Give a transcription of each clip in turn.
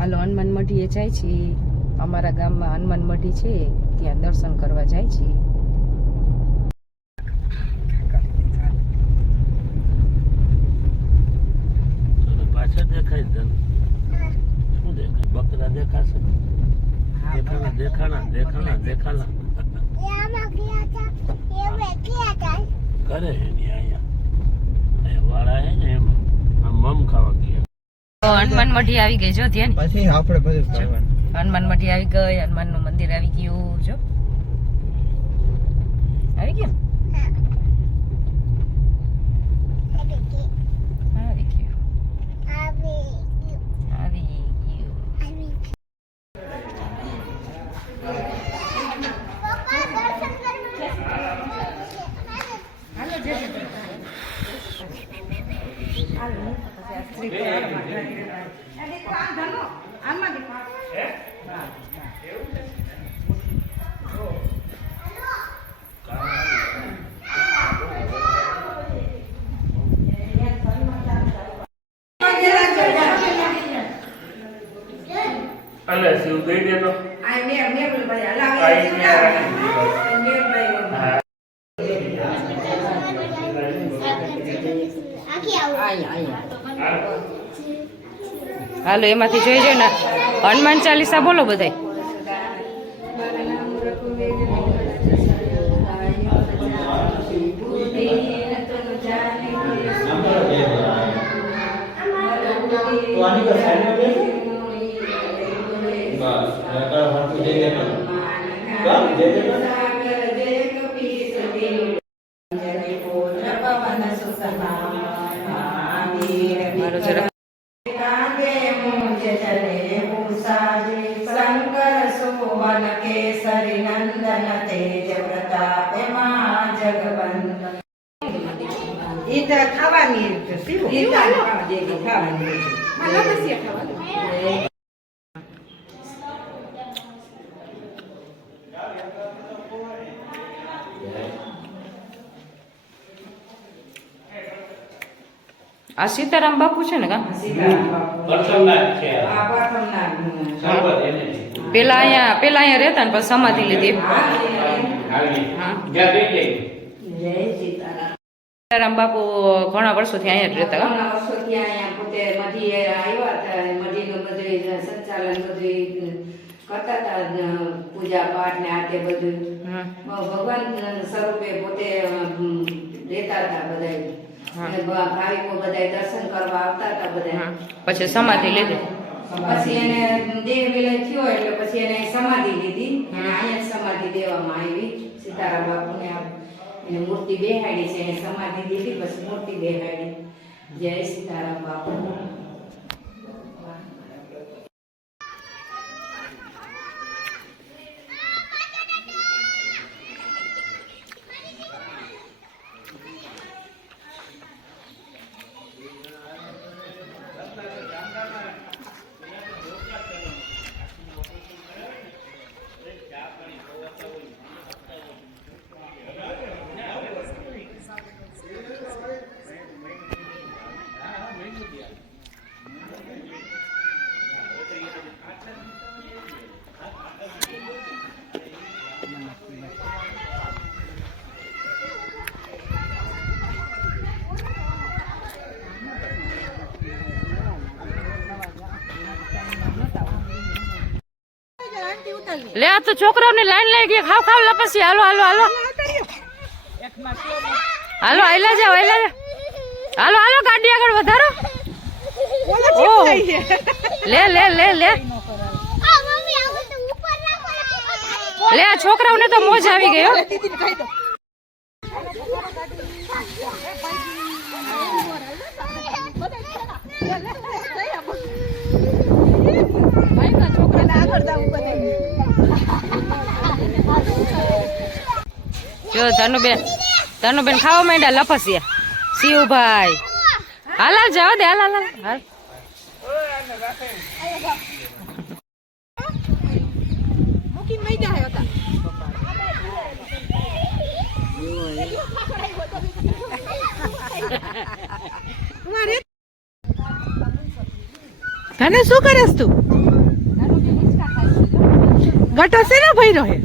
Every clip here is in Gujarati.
હાલો હનુમાન મઢીએ જાય છે. અમારા ગામમાં હનુમાન મઢી છે, ત્યાં દર્શન કરવા જાય છે. પાછળ દેખાય શું દેખાય? બકરા દેખાશે. દેખાણા કરે એની અહીંયા વાળા હે ને એમાં આમ મમ ખાવા ગયા. હનુમાન મઢી આવી ગઈ જો ધ્યાન. પછી આપણે બધું કરવાનું. હનુમાન મઢી આવી ગઈ. હનુમાન નું મંદિર આવી ગયું જો. આવી ગયું. અલે શિવ દઈ દે તો હાલો એમાંથી જોઈ જો ને હનુમાન ચાલીસા બોલો બધાય. મારો જરા ખાવાની આ સીતારામ બાપુ છે ને કા? પેલા અહીંયા રહેતા ને પછી સમાધિ લીધી. સીતારામ બાપુ ઘણા વર્ષોથી અહીંયા જ રહેતા. પોતે મઢી આવ્યા હતા. મઢીનું બધું સંચાલન બધું કરતા હતા, પૂજા પાઠ ને આ તે બધું ભગવાન સ્વરૂપે પોતે રહેતા હતા. બધા ભાવિકો બધા દર્શન કરવા આવતા હતા બધા. પછી સમાધિ લીધી. પછી એને દેહ વિલય થયો એટલે પછી એને સમાધિ લીધી. અહીંયા સમાધિ દેવામાં આવી. સીતારામ બાપુને એને મૂર્તિ બેહાડી છે. સમાધિ દીધી પછી મૂર્તિ બેહાડી. જય સીતારામ બાપુ. લે આ તો છોકરાઓની લાઈન લઈ ગઈ. ખાવ લપસી. હાલો આયલા જાવ. હાલો ગાડી આગળ વધારો. લે આ છોકરાઓને તો મોજ આવી ગઈ. જો ધનુબેન ખાવા માંડ્યા લપસ્યા. શિવભાઈ હાલ જાઓ દે. હાલ તને શું કરે તું? ગટો છે ને ભર્યો હે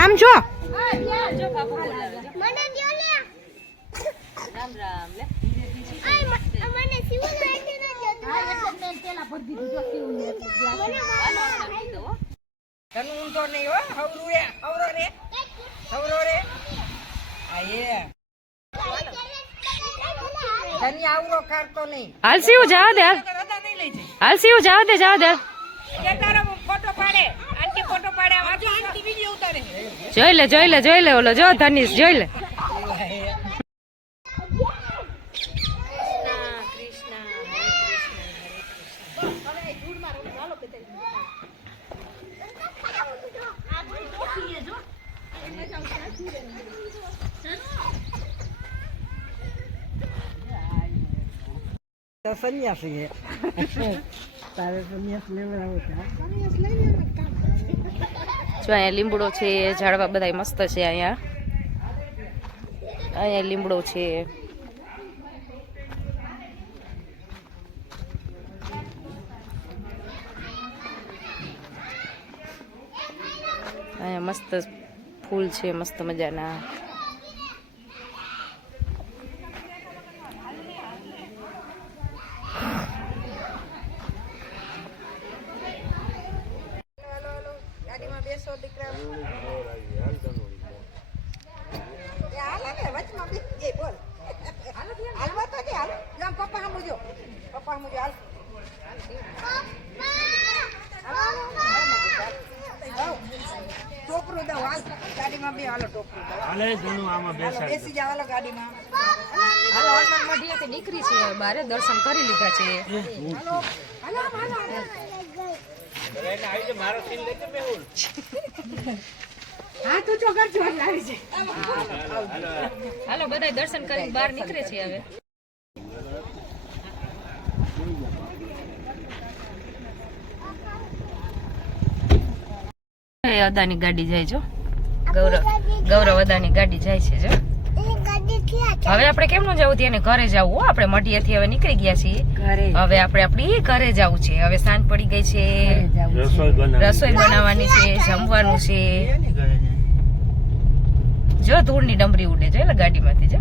આમ જો હાલ સીવું જવા દે હાલ સીવું જવા દે જોઈ લે ઓલો જો ધનીશ જોઈ લે સન્યાસી તારે સન્યાસ લેવડાવો છે જો અહીંયા લીમડો છે ઝાડવા બધા મસ્ત છે અહીંયા લીમડો છે અહીંયા મસ્ત ફૂલ છે મસ્ત મજાના નીકળી છે બારે દર્શન કરી લીધા છે હાલો બધા દર્શન કરી બહાર નીકળે છે હવે અદાની ગાડી જાય જો ગૌરવ અદાની ગાડી જાય છે જો હવે આપણે કેમ નું જવું ત્યાં ઘરે જવું હો આપણે મઢિયાથી હવે નીકળી ગયા છીએ હવે આપણે આપણી ઘરે જવું છે હવે સાંજ પડી ગઈ છે રસોઈ બનાવવાની છે જમવાનું છે જો ધૂળની ડમરી ઉડે જો એટલે ગાડીમાંથી જો